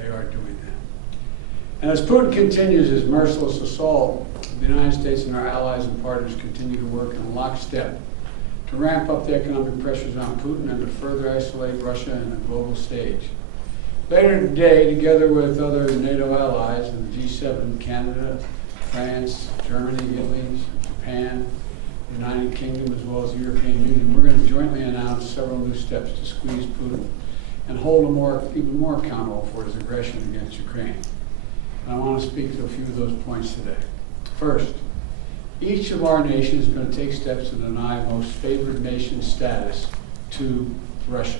They are doing that. And as Putin continues his merciless assault, the United States and our allies and partners continue to work in lockstep to ramp up the economic pressures on Putin and to further isolate Russia in the global stage. Later today, together with other NATO allies and the G7, Canada, France, Germany, Italy, Japan, the United Kingdom, as well as the European Union, we're going to jointly announce several new steps to squeeze Putin and hold him even more accountable for his aggression against Ukraine. And I want to speak to a few of those points today. First, each of our nations is going to take steps to deny most favored nation status to Russia.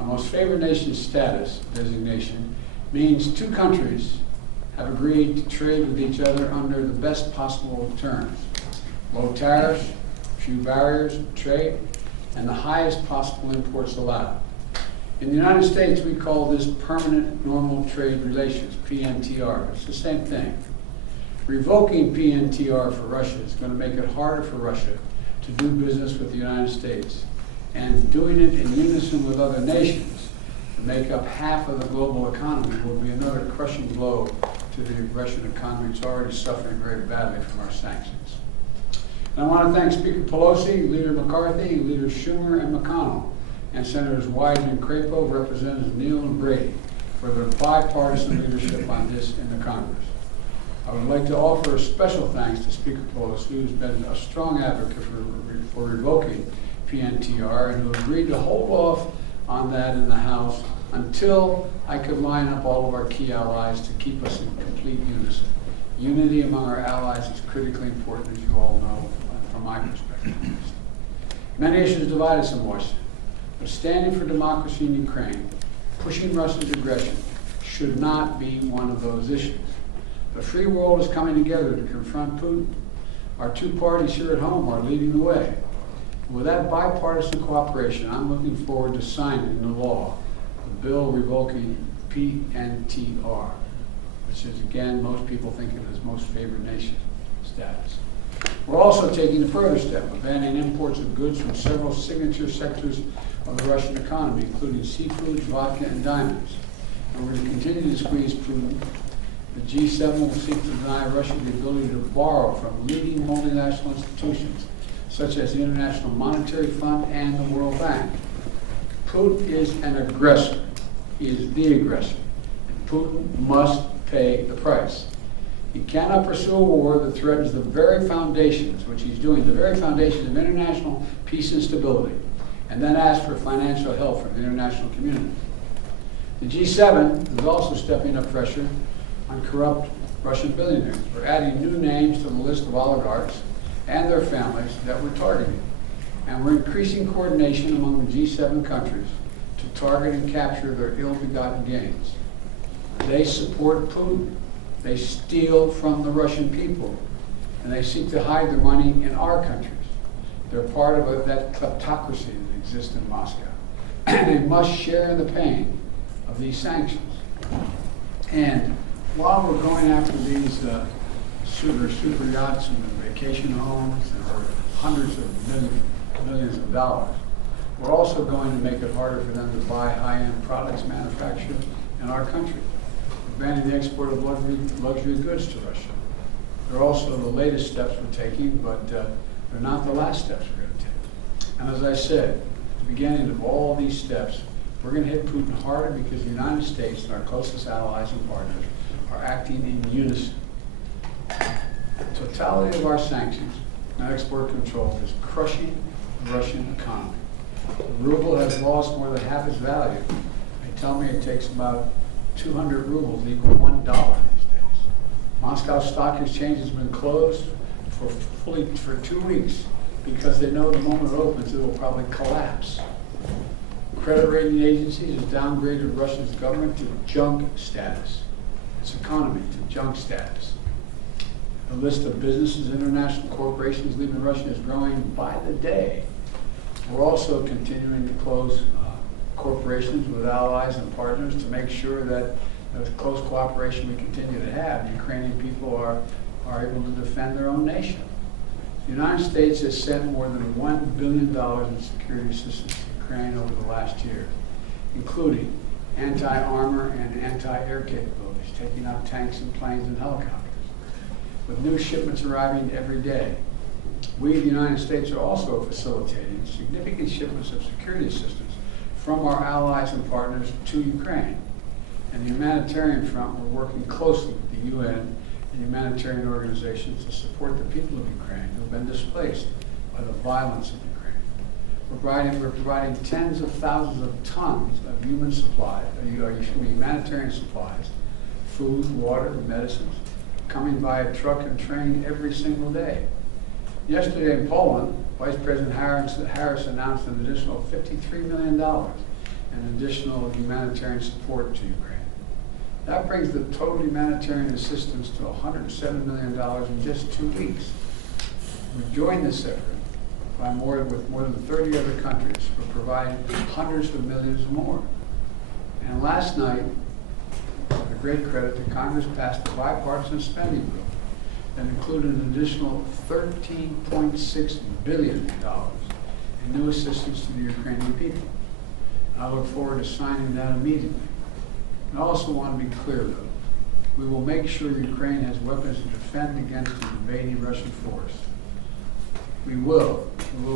A most favored nation status designation means two countries have agreed to trade with each other under the best possible terms. Low tariffs, few barriers to trade, and the highest possible imports allowed. In the United States, we call this permanent normal trade relations, PNTR. It's the same thing. Revoking PNTR for Russia is going to make it harder for Russia to do business with the United States. And doing it in unison with other nations to make up half of the global economy will be another crushing blow to the Russian economy. It's already suffering very badly from our sanctions. And I want to thank Speaker Pelosi, Leader McCarthy, Leaders Schumer and McConnell, and Senators Wyden and Crapo, Representatives Neal and Brady for their bipartisan leadership on this in the Congress. I would like to offer a special thanks to Speaker Pelosi, who's been a strong advocate for revoking PNTR and who agreed to hold off on that in the House until I could line up all of our key allies to keep us in complete unison. Unity among our allies is critically important, as you all know, from my perspective. Many issues divide us in Washington, but standing for democracy in Ukraine, pushing Russia's aggression, should not be one of those issues. The free world is coming together to confront Putin. Our two parties here at home are leading the way. With that bipartisan cooperation, I'm looking forward to signing into law the bill revoking PNTR, which is, again, most people think of as most favored nation status. We're also taking a further step of banning imports of goods from several signature sectors of the Russian economy, including seafood, vodka, and diamonds. And we're going to continue to squeeze Putin. The G7 will seek to deny Russia the ability to borrow from leading multinational institutions, such as the International Monetary Fund and the World Bank. Putin is an aggressor. He is the aggressor. And Putin must pay the price. He cannot pursue a war that threatens the very foundations, which he's doing, the very foundations of international peace and stability, and then ask for financial help from the international community. The G7 is also stepping up pressure on corrupt Russian billionaires. We're adding new names to the list of oligarchs and their families that we're targeting. And we're increasing coordination among the G7 countries to target and capture their ill-begotten gains. They support Putin. They steal from the Russian people. And they seek to hide their money in our countries. They're part of that kleptocracy that exists in Moscow. And they must share the pain of these sanctions. And while we're going after these super yachts and vacation homes for hundreds of millions of dollars, we're also going to make it harder for them to buy high-end products manufactured in our country. We're banning the export of luxury goods to Russia. They're also the latest steps we're taking, but they're not the last steps we're going to take. And as I said, at the beginning of all these steps, we're going to hit Putin harder because the United States and our closest allies and partners are acting in unison. The totality of our sanctions and export control is crushing the Russian economy. The ruble has lost more than half its value. They tell me it takes about 200 rubles equal $1 these days. Moscow Stock Exchange has been closed for 2 weeks because they know the moment it opens it will probably collapse. Credit rating agencies have downgraded Russia's government to junk status. Its economy to junk status. The list of businesses, international corporations leaving Russia is growing by the day. We're also continuing to close corporations with allies and partners to make sure that the close cooperation we continue to have, Ukrainian people are able to defend their own nation. The United States has sent more than $1 billion in security assistance to Ukraine over the last year, including anti-armor and anti-air capabilities, taking out tanks and planes and helicopters, with new shipments arriving every day. We, the United States, are also facilitating significant shipments of security assistance from our allies and partners to Ukraine. And the humanitarian front, we're working closely with the UN and humanitarian organizations to support the people of Ukraine who have been displaced by the violence of Ukraine. We're providing tens of thousands of tons of humanitarian supplies, food, water, medicines, coming via truck and train every single day. Yesterday in Poland, Vice President Harris announced an additional $53 million in additional humanitarian support to Ukraine. That brings the total humanitarian assistance to $107 million in just 2 weeks. We've joined this effort with more than 30 other countries for providing hundreds of millions more. And last night, with a great credit, the Congress passed a bipartisan spending bill that included an additional $13.6 billion in new assistance to the Ukrainian people. I look forward to signing that immediately. I also want to be clear, though. We will make sure Ukraine has weapons to defend against the invading Russian force. We will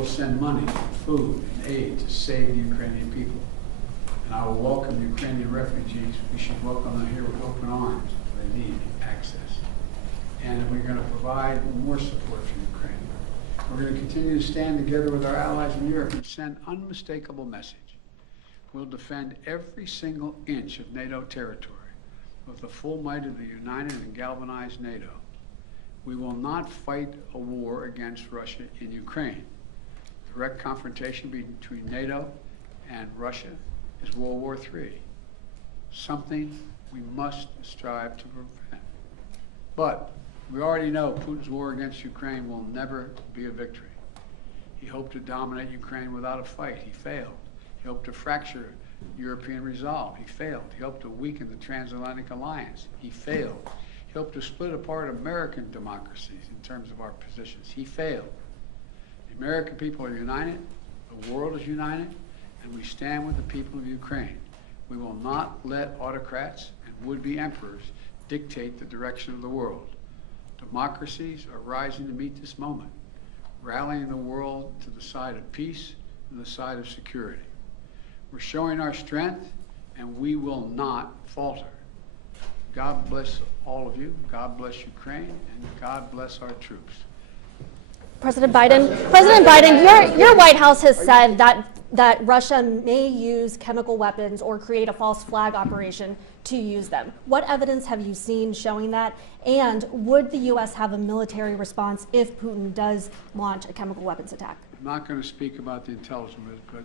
send money, food, and aid to save the Ukrainian people. And I will welcome Ukrainian refugees. We should welcome them here with open arms. They need access. And we're going to provide more support for Ukraine. We're going to continue to stand together with our allies in Europe and send unmistakable message. We'll defend every single inch of NATO territory with the full might of the united and galvanized NATO. We will not fight a war against Russia in Ukraine. Direct confrontation between NATO and Russia is World War III, something we must strive to prevent. But we already know Putin's war against Ukraine will never be a victory. He hoped to dominate Ukraine without a fight. He failed. He hoped to fracture European resolve. He failed. He hoped to weaken the transatlantic alliance. He failed. He hoped to split apart American democracies in terms of our positions. He failed. The American people are united. The world is united. And we stand with the people of Ukraine. We will not let autocrats and would-be emperors dictate the direction of the world. Democracies are rising to meet this moment, rallying the world to the side of peace and the side of security. We're showing our strength, and we will not falter. God bless all of you. God bless Ukraine, and God bless our troops. President Biden, your White House has said that Russia may use chemical weapons or create a false flag operation to use them. What evidence have you seen showing that? And would the U.S. have a military response if Putin does launch a chemical weapons attack? I'm not going to speak about the intelligence, but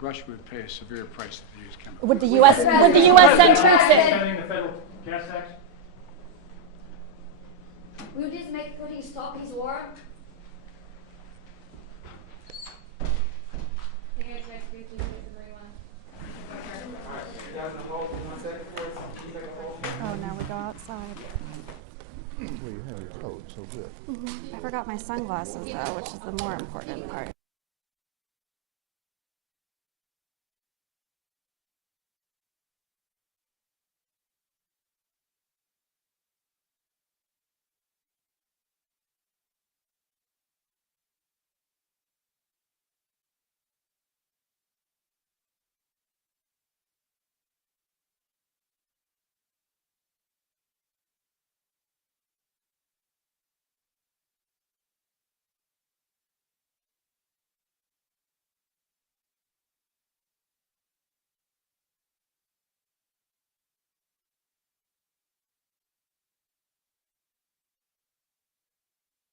Russia would pay a severe price if they use chemical weapons. Would the U.S. send troops in? Spending the federal gas tax? Will this make Putin stop his war? Oh, now we go outside. Well, you have your coat, so good. I forgot my sunglasses though, which is the more important part.